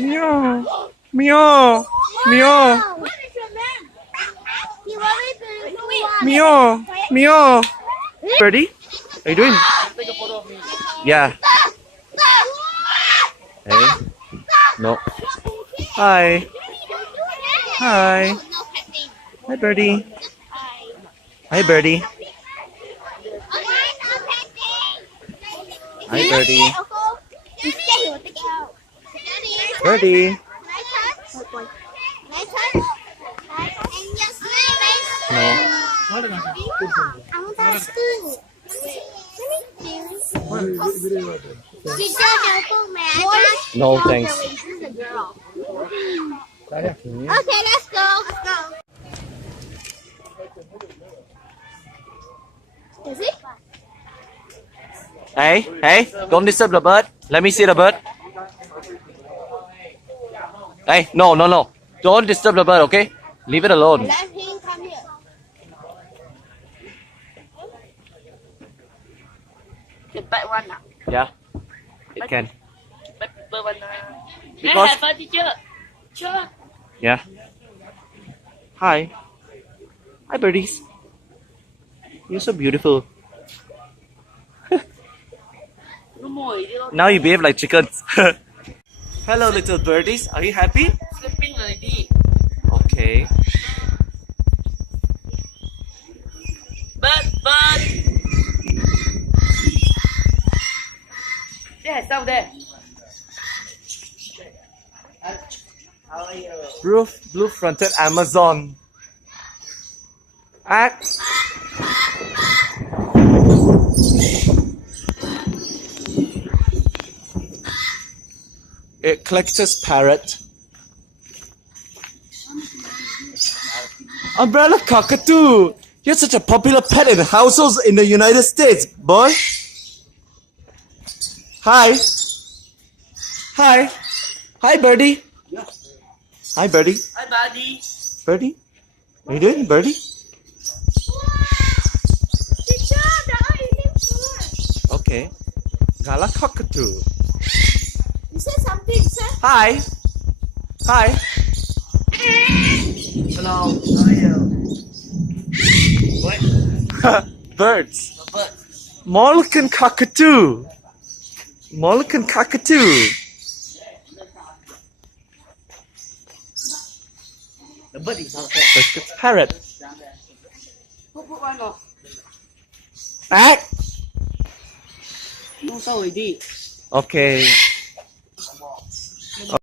Meow. Meow. Meow. What is your name? You want me to Meow. Meow. Birdie, how you doing? Yeah. Hey. No. Hi. Hi. Hi, Birdie. Hi, Birdie. Hi, Birdie. Birdie. No. No, thanks. Okay, let's go. Let's go. Is it? Hey, hey, don't disturb the bird. Let me see the bird. Hey, no, no, no. Don't disturb the bird, okay? Leave it alone. Let him come here. The bad one now. Yeah, it can. Bad people one now. Because- Have fun, teacher. Sure. Yeah. Hi. Hi, birdies. You're so beautiful. No more. You Now you behave like chickens. Hello, little birdies. Are you happy? sleeping already. Okay. Bird. There, down there. How are you? Blue-fronted Amazon. Act. A collector's parrot. Umbrella cockatoo. You're such a popular pet in households in the United States, boy. Hi. Hi. Hi, birdie. Hi, birdie. Hi, buddy. Birdie? What are you doing, birdie? Teacher, they are eating food. Okay. Gala cockatoo. You said something, sir. Hi. Hi. Hello. How are you? What? Birds. The bird. Moluccan cockatoo. Moluccan cockatoo. The bird is outside. It's parrot. Put one off. Act. No, so already. Okay.